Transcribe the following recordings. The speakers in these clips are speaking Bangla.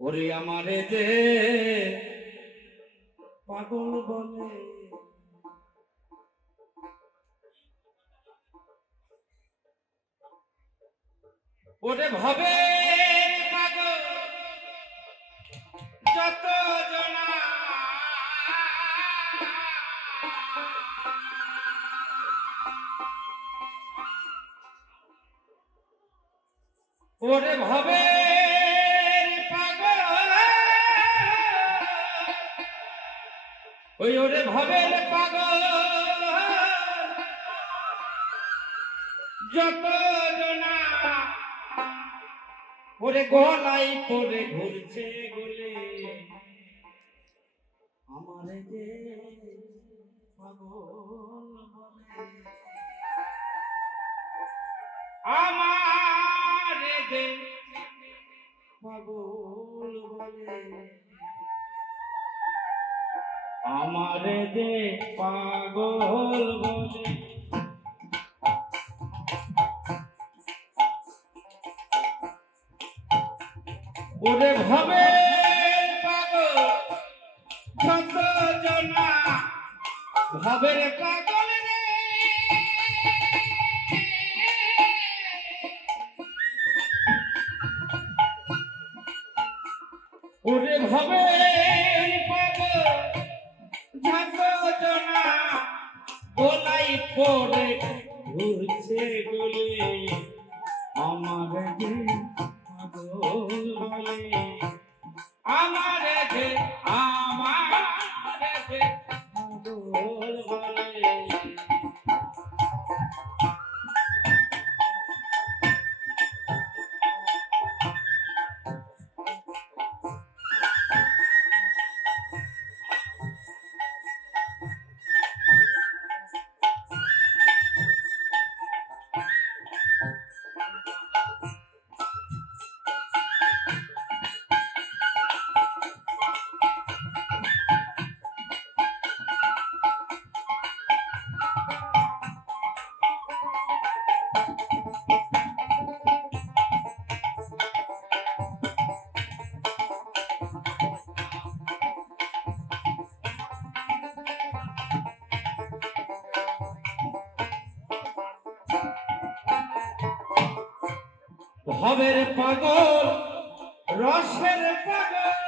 ওরে আমারে যে পাগল বলে। ওরে ভাবে পাগল। ওই ওরে ভাবে পাগল। যত জনা ওরে গলাই পরে ঘুরছে গলে। আমারে যে পাগল বলে। আমারে যে পাগল বলে। আমারে যে পাগল বলে। ওরে ভাবে পাগল পাগল। ওরে ভাবে পাগল। যত জনা গোলাই পড়ে ঘুরছে গুলে ভবের পাগল রসের পাগল।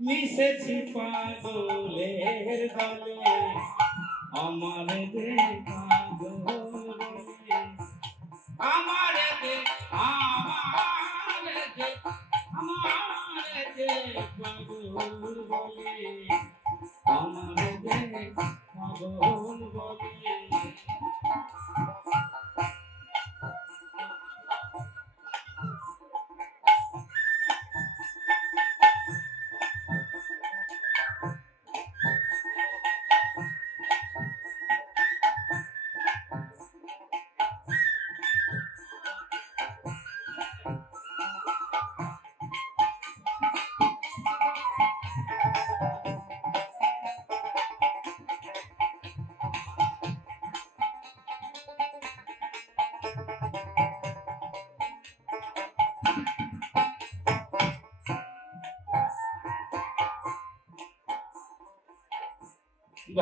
মিশেছি পাগলের দলে। আমার দে। আমার দে আমার দে আমার দে পাগল বলে। আমার দে পাগল বলে।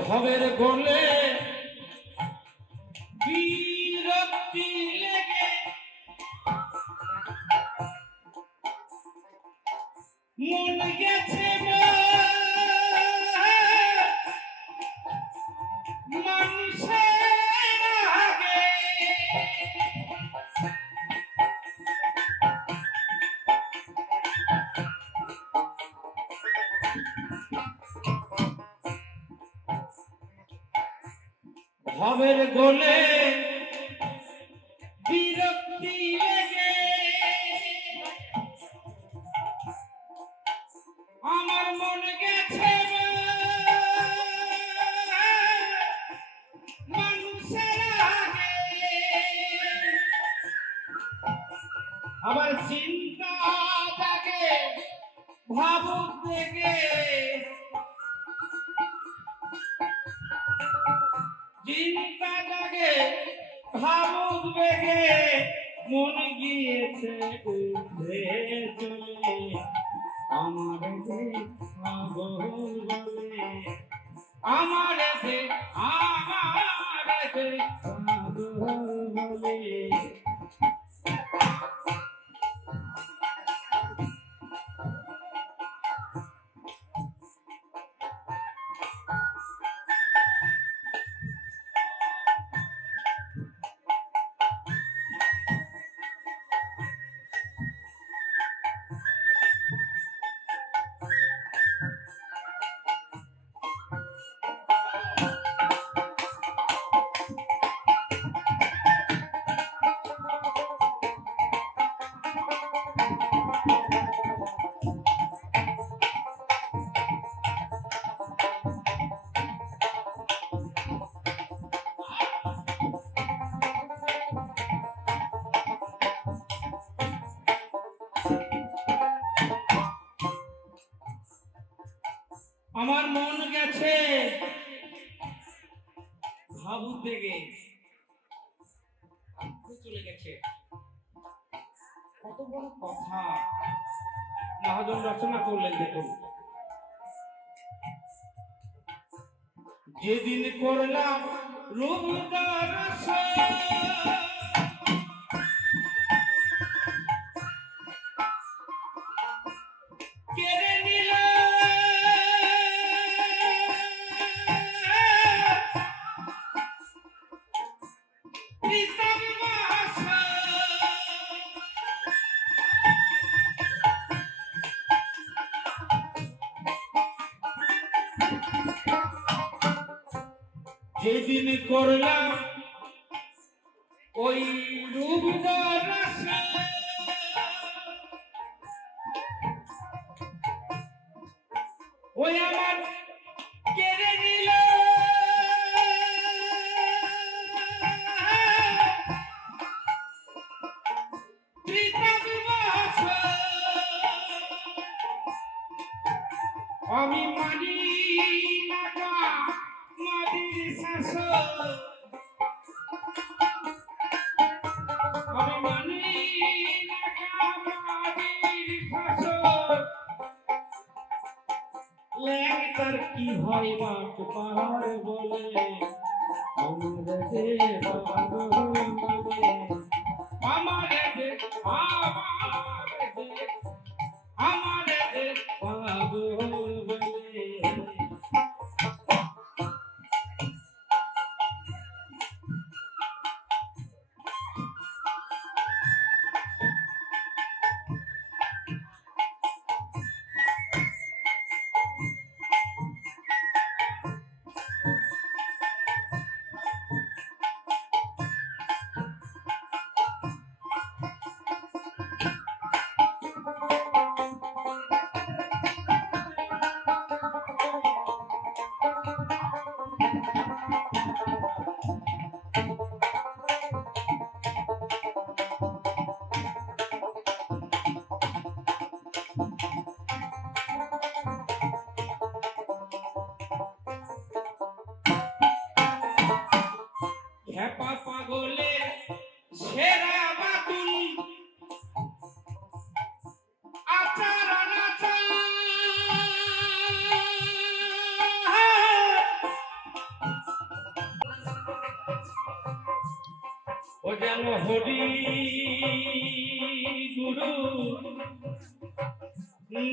ভবের গোলে বিরক্তি ভবের গোলে বিরক্তি লেগে। আমার মন গেছে আবার চিন্তা জাগে ভাবুক থেকে চিন্তা জাগে ভাব উদ্বেগে মন গিয়েছে উঠে চলে। আমার আমার আমার আমার মন গেছে। ভাবু থেকে চলে গেছে। কত বড় কথা। মহাজন রচনা করলেন, দেখুন। যেদিন করলাম রূপ যেদিন করলাম। ওই রূপ ওই আমার लेकर की होई बात पहाड़ बोले हम दे बाबू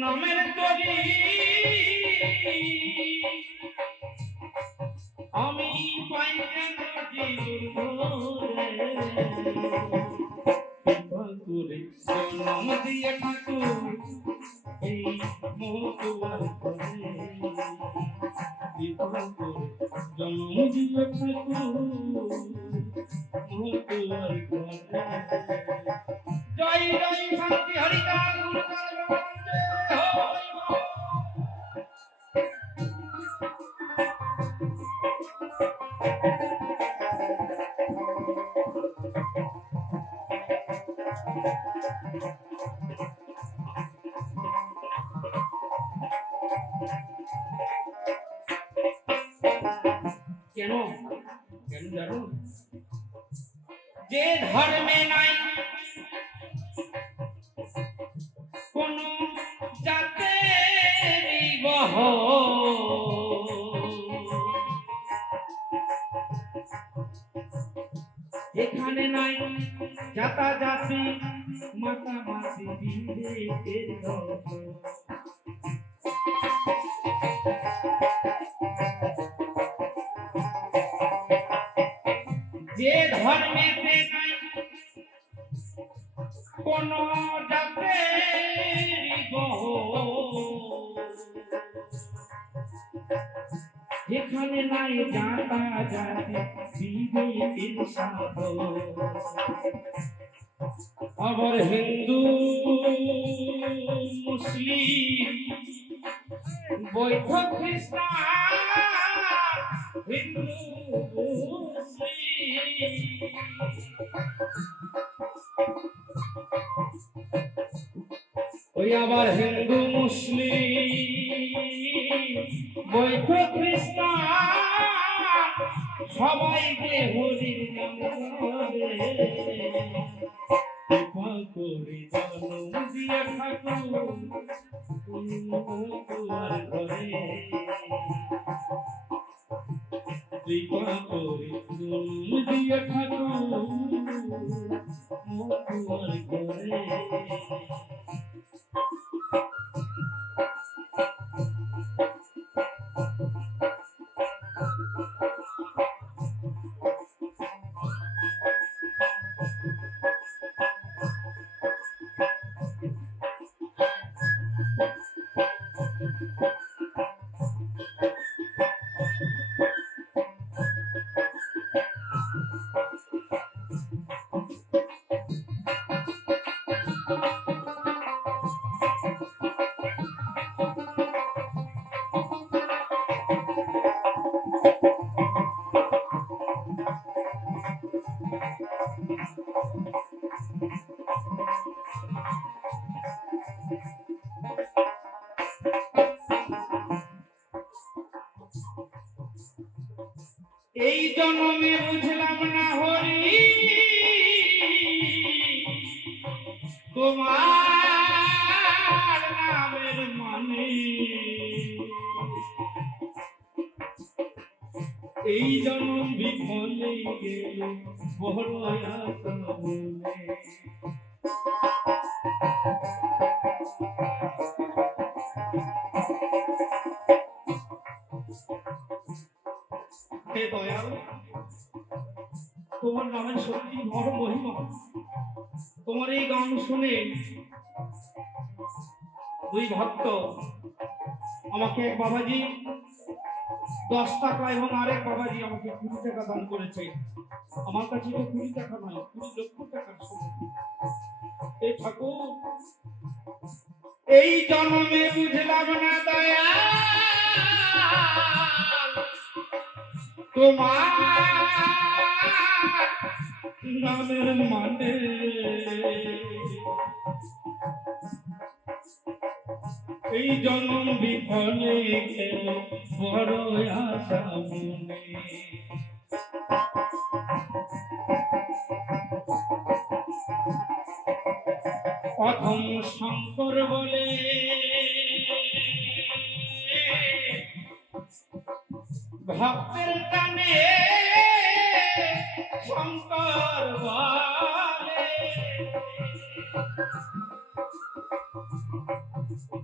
নামের তরি আমি পাই যেন ঠাকুরে জন্ম দিয়ে ঠাকুর, এই মোকুয়ার করে। জন্ম দিয়ে ঠাকুর মতুয়ার ঘরে এখানে নাই জাতা জাতি মাতা মাতি যে ধর্মেতে যেখানে নাই জাতা জাতি বিবেকের সাধন আবার হিন্দু মুসলিম বৈধ খ্রিস্টান হিন্দু মুসলিম। ওই আবার হিন্দু মুসলিম বৈধ খ্রিস্টান সবাই যে হরির নাম করে ঠাকুর ঠাকুর ঘরে। এই জন্মে বুঝলাম না হরি। তোমার নামের মানে। এই জন্ম গেল বড় আশা হে দয়াল, তোমার নামের সত্যি বড় মহিমা। তোমার এই গান শুনে দুই ভক্ত আমাকে এক বাবাজি দশ টাকা এবং আরেক বাবাজি আমাকে কুড়ি টাকা দান করেছে। আমার কাছে তো কুড়ি টাকা নয় কুড়ি লক্ষ টাকার এই ঠাকুর, এই জন্মে বুঝলাম না দয়া তোমার নামের মানে। এই জন্ম বিফলে গেল বড় প্রথম শঙ্কর বলে ভক্তের টানে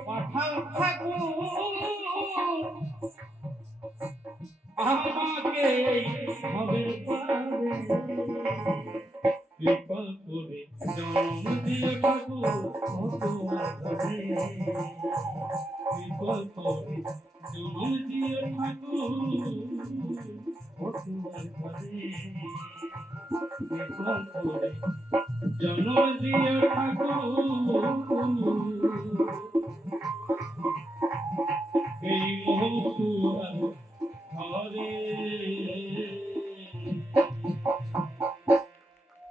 পাঠাও ঠাকুর আমাকে হবে কৃপা করে জন্ম দিও ঠাকুর কৃপা করে জন্ম দিও ঠাকুর জন্ম দিও ঠাকুর